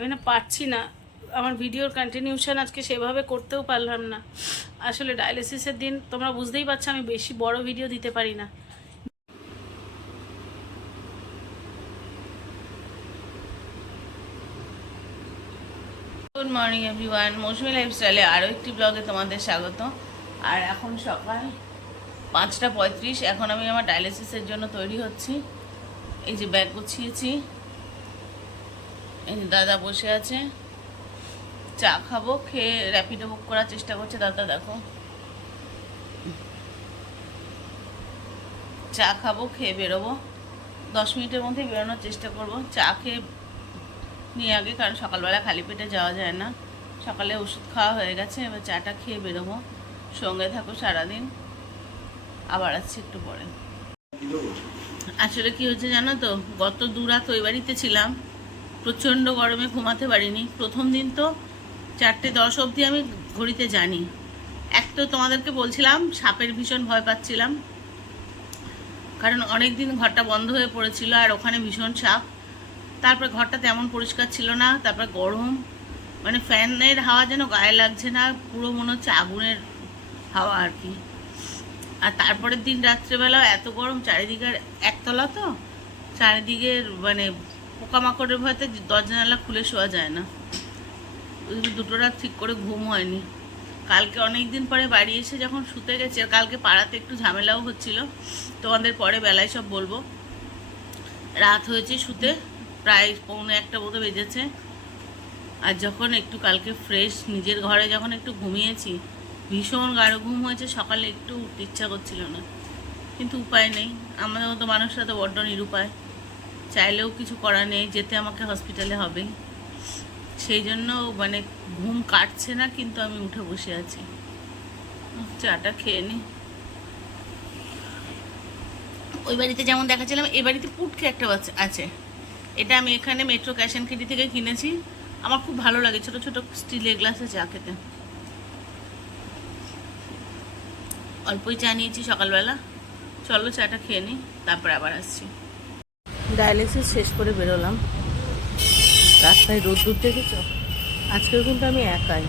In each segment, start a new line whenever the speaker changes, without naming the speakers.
আমি না পারছি না। আমার ভিডিওর কন্টিনিউশন আজকে সেভাবে করতেও পারলাম না। আসলে ডায়ালিসিসের দিন তোমরা বুঝতেই পারছ আমি বেশি বড় ভিডিও দিতে পারি না।
গুড মর্নিং এভরিওয়ান মৌসুমি লাইফস্টাইলে আরও একটি ব্লগে তোমাদের স্বাগত। আর এখন সকাল পাঁচটা পঁয়ত্রিশ। এখন আমি আমার ডায়ালিসিসের জন্য তৈরি হচ্ছি। এই যে ব্যাগ গুছিয়েছি। দাদা বসে আছে। চা খাব খেয়ে র্যাপিডো বুক করার চেষ্টা করছে। দাদা দেখো। চা খাব খেয়ে বেরোবো। দশ মিনিটের মধ্যে বেরোনোর চেষ্টা করব। চা খেয়ে নিয়ে আগে কারণ সকালবেলা খালি পেটে যাওয়া যায় না। সকালে ওষুধ খাওয়া হয়ে গেছে এবার চাটা খেয়ে বেরোবো। সঙ্গে থাকো সারাদিন। আবার আসছি একটু পরে। আসলে কি হচ্ছে জানো তো? গত দু রাত ওই বাড়িতে ছিলাম। প্রচণ্ড গরমে ঘুমাতে পারিনি। প্রথম দিন তো চারটে দশ অবধি আমি ঘড়িতে জানি। এক তো তোমাদেরকে বলছিলাম, সাপের ভীষণ ভয় পাচ্ছিলাম। কারণ অনেক দিন ঘরটা বন্ধ হয়ে পড়েছিল আর ওখানে ভীষণ সাপ। তারপর ঘরটা তেমন পরিষ্কার ছিল না, তারপর গরম। মানে ফ্যানের হাওয়া যেন গায়ে লাগছে না, পুরো মনে হচ্ছে আগুনের হাওয়া আর কি। আর তারপরের দিন রাত্রেবেলা এত গরম চারিদিকের একতলা তো চারিদিকের মানে পোকামাকড়ের ভয়তে দরজা জানালা খুলে শোয়া যায় না। দুটো রাত ঠিক করে ঘুম হয়নি। কালকে অনেক দিন পরে বাড়ি এসে যখন শুতে গেছে কালকে পাড়াতে একটু ঝামেলাও হচ্ছিল, তোমাদের পরে বেলায় সব বলব। রাত হয়েছে শুতে, প্রায় পৌনে একটা মতো বেজেছে। আর যখন একটু কালকে ফ্রেশ নিজের ঘরে যখন একটু ঘুমিয়েছি, ভীষণ গাঢ় ঘুম হয়েছে, সকালে একটু উঠতে ইচ্ছা করছিল না। কিন্তু উপায় নেই, আমাদের মতো মানুষরা তো বড্ড নিরুপায়। চাইলেও কিছু করার নেই, যেতে আমাকে হসপিটালে হবেই সেই জন্য মানে ঘুম কাটছে না, কিন্তু আমি উঠে বসে আছি। চাটা খেয়ে নিই ওই বাড়িতে যেমন দেখাচ্ছিলাম এই বাড়িতে পুটকে একটা বাচ্চা আছে। এটা আমি এখানে মেট্রো ক্যাশ অ্যান্ড কিটি থেকে কিনেছি। আমার খুব ভালো লাগে, ছোট ছোট স্টিলের গ্লাসে চা খেতে। অল্পই চা নিয়েছি সকালবেলা। চলো চাটা খেয়ে নিই তারপরে আবার আসছি। ডায়ালিসিস শেষ করে বেরোলাম। রাস্তায় রোদ দূর দেখেছ? আজকেও কিন্তু আমি একাই।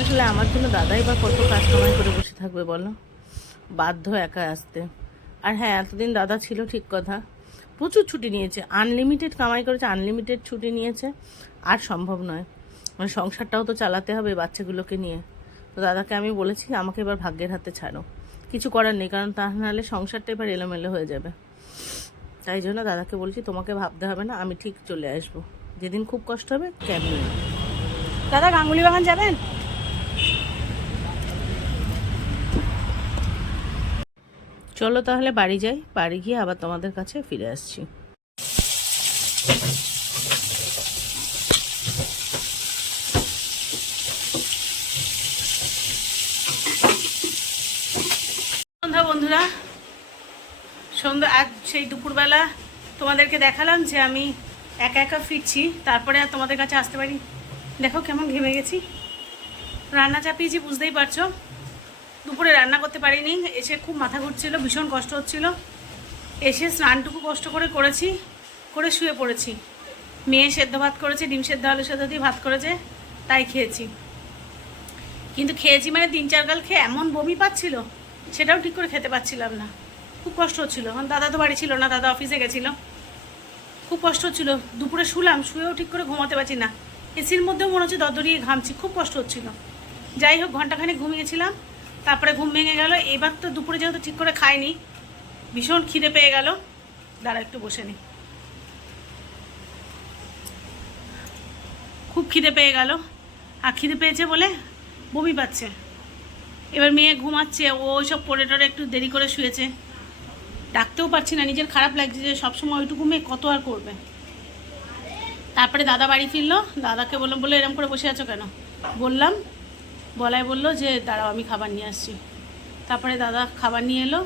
আসলে আমার জন্য দাদাই বা কত কাস্টমার করে বসে থাকবে বলো? বাধ্য একা আসতে। আর হ্যাঁ এতদিন দাদা ছিল, ঠিক কথা। প্রচুর ছুটি নিয়েছে। আনলিমিটেড কামাই করেছে আনলিমিটেড ছুটি নিয়েছে। আর সম্ভব নয়। মানে সংসারটাও তো চালাতে হবে বাচ্চাগুলোকে নিয়ে। তো দাদাকে আমি বলেছি, আমাকে এবার ভাগ্যের হাতে ছাড়ো। কিছু করার নেই, কারণ তা নাহলে সংসারটা এবার এলোমেলো হয়ে যাবে। তাই জন্য দাদাকে বলছি তোমাকে ভাবতে হবে না আমি ঠিক চলে আসব। যেদিন খুব কষ্ট হবে ক্যাব নিয়ে দাদা গাঙ্গুলি বাগান যাবেন? চলো তাহলে বাড়ি যাই বাড়ি গিয়ে আবার তোমাদের কাছে ফিরে আসছি।
সেই দুপুরবেলা তোমাদেরকে দেখালাম যে আমি একা একা ফিরছি, তারপরে আর তোমাদের কাছে আসতে পারি দেখো কেমন ঘেমে গেছি। রান্না চাপিয়েছি, বুঝতেই পারছ। দুপুরে রান্না করতে পারিনি, এসে খুব মাথা ঘুরছিল, ভীষণ কষ্ট হচ্ছিল। এসে স্নানটুকু কষ্ট করে করেছি, করে শুয়ে পড়েছি। মেয়ে সেদ্ধ ভাত করেছে, ডিম সেদ্ধ, আলু সেদ্ধ দিয়ে ভাত করেছে, তাই খেয়েছি। কিন্তু খেয়েছি মানে তিন চার গাল খেয়ে এমন বমি পাচ্ছিল, সেটাও ঠিক করে খেতে পাচ্ছিলাম না। খুব কষ্ট হচ্ছিল। কারণ দাদা তো বাড়ি ছিল না, দাদা অফিসে গেছিল। খুব কষ্ট হচ্ছিল। দুপুরে শুলাম, শুয়েও ঠিক করে ঘুমাতে পারছি না। এসির মধ্যেও মনে হচ্ছে দদরিয়ে ঘামছি, খুব কষ্ট হচ্ছিল। যাই হোক ঘন্টাখানেক ঘুমিয়েছিলাম, তারপরে ঘুম ভেঙে গেল। এবার তো দুপুরে যেহেতু ঠিক করে খাইনি, ভীষণ খিদে পেয়ে গেল। দাঁড়া, একটু বসে নি। খুব খিদে পেয়ে গেল। আর খিদে পেয়েছে বলে বমি পাচ্ছে। এবার মেয়ে ঘুমাচ্ছে, ও ওইসব পরে টরে একটু দেরি করে শুয়েছে। ডাকতেও পারছি না, নিজের খারাপ লাগছে যে সবসময় ওইটুকু মেয়ে কত আর করবে। তারপরে দাদা বাড়ি ফিরলো, দাদাকে বললাম বলে এরম করে বসে আছো কেন? বললাম বলায় বলল যে, দাঁড়াও, আমি খাবার নিয়ে আসছি। তারপরে দাদা খাবার নিয়ে এলো,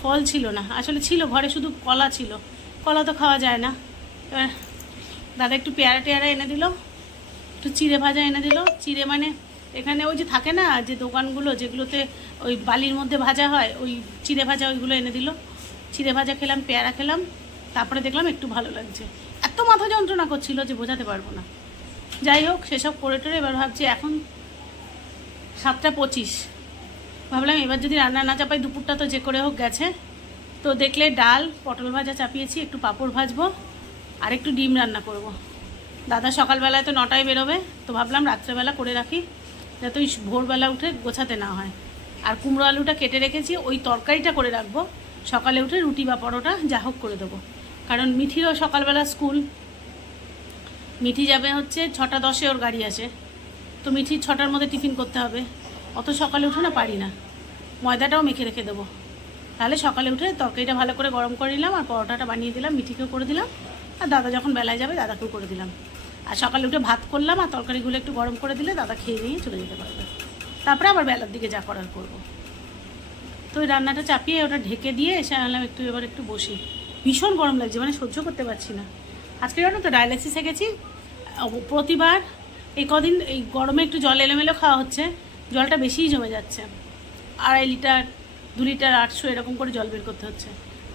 ফল ছিল না, আসলে ছিল, ঘরে শুধু কলা ছিল, কলা তো খাওয়া যায় না। এবার দাদা একটু পেয়ারা টেয়ারা এনে দিল, একটু চিড়ে ভাজা এনে দিল, চিড়ে মানে এখানে ওই যে থাকে না, যে দোকানগুলো যেগুলোতে ওই বালির মধ্যে ভাজা হয়, ওই চিড়ে ভাজা ওইগুলো এনে দিল। চিড়ে ভাজা খেলাম, পেয়ারা খেলাম, তারপরে দেখলাম একটু ভালো লাগছে। এত মাথা যন্ত্রণা করছিল যে বোঝাতে পারব না। যাই হোক, সেসব করে টোরে এবার ভাবছি এখন সাতটা পঁচিশ। ভাবলাম এবার যদি রান্না না চাপাই, দুপুরটা তো যে করে হোক গেছে। তো দেখলে ডাল, পটল ভাজা চাপিয়েছি, একটু পাঁপড় ভাজবো আর একটু ডিম রান্না করব। দাদা সকালবেলায় তো নটায় বেরোবে, তো ভাবলাম রাত্রেবেলা করে রাখি, যাতে ওই ভোরবেলা উঠে গোছাতে না হয়। আর কুমড়ো আলুটা কেটে রেখেছি, ওই তরকারিটা করে রাখব সকালে উঠে রুটি বা পরোটা যা হোক করে দেবো। কারণ মিঠিরও সকালবেলা স্কুল। মিঠি যাবে হচ্ছে ছটা দশে, ওর গাড়ি আছে। তো মিঠি ছটার মধ্যে টিফিন করতে হবে। অত সকালে উঠে না পারি না। ময়দাটাও মেখে রেখে দেবো। তাহলে সকালে উঠে তরকারিটা ভালো করে গরম করে নিলাম আর পরোটাটা বানিয়ে দিলাম, মিঠিকেও করে দিলাম। আর দাদা যখন বেলায় যাবে দাদাকেও করে দিলাম। আর সকালে উঠে ভাত করলাম আর তরকারিগুলো একটু গরম করে দিলে দাদা খেয়ে নিয়ে চলে যেতে পারবে। তারপরে আবার বেলার দিকে যা করার করব। তো ওই রান্নাটা চাপিয়ে ওটা ঢেকে দিয়ে এসে আনলাম একটু, এবার একটু বসি। ভীষণ গরম লাগছে মানে সহ্য করতে পারছি না। আজকে জানো তো ডায়ালিসিসে গেছি। প্রতিবার এই কদিন এই গরমে একটু জল এলোমেলো খাওয়া হচ্ছে, জলটা বেশিই জমে যাচ্ছে। আড়াই লিটার, দু লিটার, আটশো এরকম করে জল বের করতে হচ্ছে।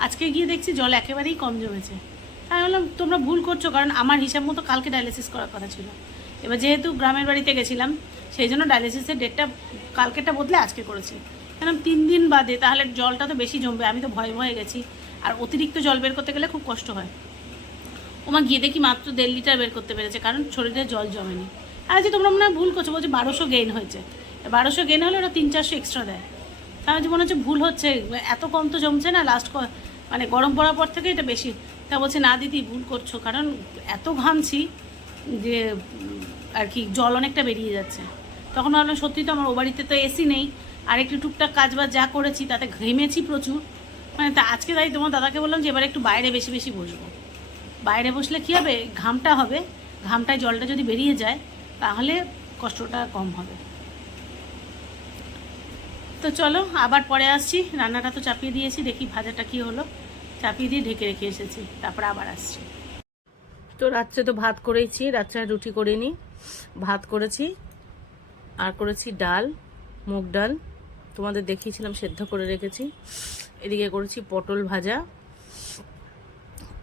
আজকে গিয়ে দেখছি জল একেবারেই কম জমেছে। আমি বললাম তোমরা ভুল করছ, কারণ আমার হিসাব মতো কালকে ডায়ালিসিস করার কথা ছিল। এবার যেহেতু গ্রামের বাড়িতে গেছিলাম, সেই জন্য ডায়ালিসিসের ডেটটা কালকেরটা বদলে আজকে করেছি। কেন তিন দিন বাদে? তাহলে জলটা তো বেশি জমবে, আমি তো ভয় ভয়ে গেছি। আর অতিরিক্ত জল বের করতে গেলে খুব কষ্ট হয়। ওমা গিয়ে দেখি মাত্র দেড় লিটার বের করতে পেরেছে, কারণ শরীরে জল জমেনি। আর যে তোমরা মনে হয় ভুল করছ, বলছে বারোশো গেইন হয়েছে। বারোশো গেইন হলে ওরা তিন চারশো এক্সট্রা দেয়। তার যে মনে হচ্ছে ভুল হচ্ছে, এত কম তো জমছে না লাস্ট মানে গরম পড়ার পর থেকে এটা বেশি। তা বলছে, না দিদি, ভুল করছ, কারণ এত ঘামছি যে আর কি জল অনেকটা বেরিয়ে যাচ্ছে। তখন ভাবলাম, সত্যি তো আমার ও বাড়িতে তো এসি নেই। আর একটু টুকটাক কাজ বাজ যা করেছি, তাতে ঘেমেছি প্রচুর। মানে তা আজকে তাই তোমার দাদাকে বললাম যে এবার একটু বাইরে বেশি বেশি বসবো। বাইরে বসলে কী হবে? ঘামটা হবে। ঘামটায় জলটা যদি বেরিয়ে যায়, তাহলে কষ্টটা কম হবে। তো চলো, আবার পরে আসছি। রান্নাটা তো চাপিয়ে দিয়েছি, দেখি ভাজাটা কি হলো। চাপিয়ে দিয়ে ঢেকে রেখে এসেছি, তারপরে আবার আসছি। তো রাত্রে তো ভাত করেইছি, রাত্রে রুটি করিনি। ভাত করেছি, আর করেছি ডাল, মুগ ডাল। তোমাদের দেখিয়েছিলাম, সেদ্ধ করে রেখেছি। এদিকে করেছি পটল ভাজা।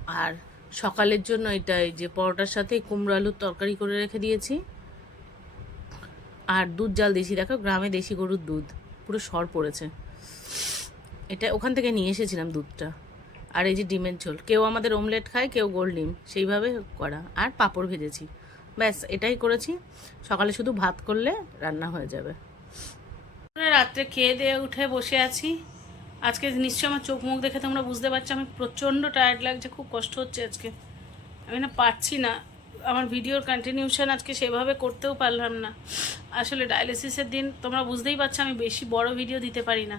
আর সকালের জন্য এটাই যে পরোটার সাথে কুমড়ো আলুর তরকারি করে রেখে দিয়েছি। আর দুধ, জাল দিয়েছি দেখো, গ্রামে দেশি গরুর দুধ। পুরো সর পড়েছে। এটা ওখান থেকে নিয়ে এসেছিলাম দুধটা। আর এই যে ডিমের ঝোল। কেউ আমাদের অমলেট খায়, কেউ গোল ডিম। সেইভাবে করা। আর পাঁপড় ভেজেছি। ব্যাস, এটাই করেছি। সকালে শুধু ভাত করলে রান্না হয়ে যাবে। রাত্রে খেয়ে দিয়ে উঠে বসে আছি। আজকে নিশ্চয়ই আমার চোখ মুখ দেখে তোমরা বুঝতে পারছ, আমি প্রচণ্ড টায়ার্ড লাগছে, খুব কষ্ট হচ্ছে আজকে। আমি না পারছি না। আমার ভিডিওর কন্টিনিউশন আজকে সেভাবে করতেও পারলাম না। আসলে ডায়ালিসিসের দিন তোমরা বুঝতেই পারছ, আমি বেশি বড় ভিডিও দিতে পারি না।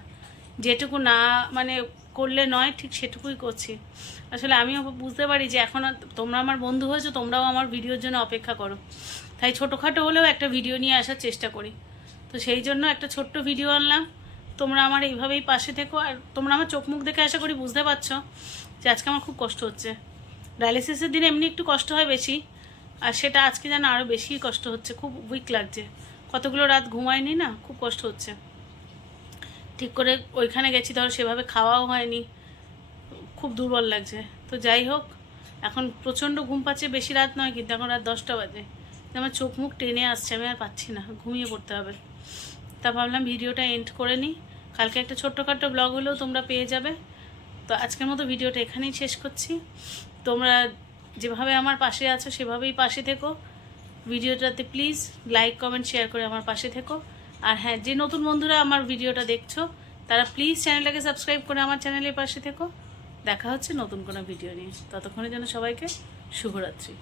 যেটুকু না মানে করলে নয়, ঠিক সেটুকুই করছি। আসলে আমিও বুঝতে পারি যে এখন তোমরা আমার বন্ধু হয়েছো, তোমরাও আমার ভিডিওর জন্য অপেক্ষা করো। তাই ছোটোখাটো হলেও একটা ভিডিও নিয়ে আসার চেষ্টা করি। তো সেই জন্য একটা ছোট্ট ভিডিও আনলাম। তোমরা আমার এইভাবেই পাশে থেকো। আর তোমরা আমার চোখ মুখ দেখে আশা করি বুঝতে পারছ যে আজকে আমার খুব কষ্ট হচ্ছে। ডায়ালিসিসের দিন এমনি একটু কষ্ট হয় বেশি, আর সেটা আজকে যেন আরও বেশি কষ্ট হচ্ছে। খুব উইক লাগছে। কতগুলো রাত ঘুমায়নি না, খুব কষ্ট হচ্ছে। ঠিক করে ওইখানে গেছি, ধরো সেভাবে খাওয়াও হয়নি। খুব দুর্বল লাগছে। তো যাই হোক, এখন প্রচণ্ড ঘুম পাচ্ছে। বেশি রাত নয়, কিন্তু এখন রাত দশটা বাজে। আমার চোখ মুখ টেনে আসছে, আমি আর পাচ্ছি না। ঘুমিয়ে পড়তে হবে। তা ভাবলাম ভিডিওটা এন্ড করে নিই। কালকে একটা ছোট্টখাট্টো ব্লগ হলেও তোমরা পেয়ে যাবে। তো আজকের মতো ভিডিওটা এখানেই শেষ করছি। তোমরা যেভাবে আমার পাশে আছো সেভাবেই পাশে থেকো। ভিডিওটাতে প্লিজ লাইক কমেন্ট শেয়ার করে আমার পাশে থেকো। আর হ্যাঁ যে নতুন বন্ধুরা আমার ভিডিওটা দেখছ, তারা প্লিজ চ্যানেলটাকে সাবস্ক্রাইব করে আমার চ্যানেলের পাশে থেকো। দেখা হচ্ছে নতুন কোনো ভিডিও নিয়ে। ততক্ষণের জন্য সবাইকে শুভরাত্রি।